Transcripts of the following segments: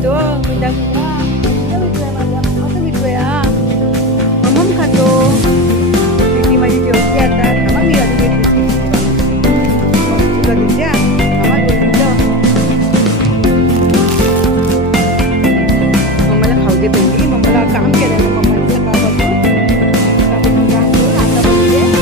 मिळतो मिठा माझा मिठू या मम्मा खातो ती माझी जेवती आता थांबा मी द्या मम्माला खाऊ दे पहिली मम्माला काम केलं ना मम्माने सकाळपासून आता बोलते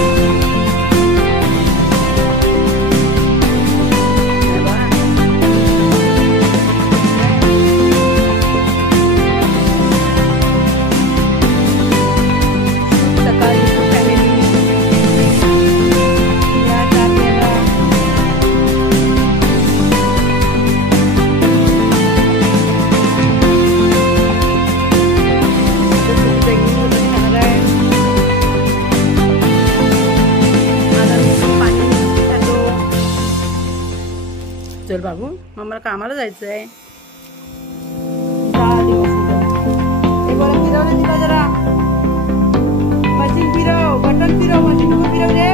चल बाबू मम्माला कामाला जायचं आहे फिरवलं तिला जरा मशीन फिरव बटन फिरव मशीन फिरव रे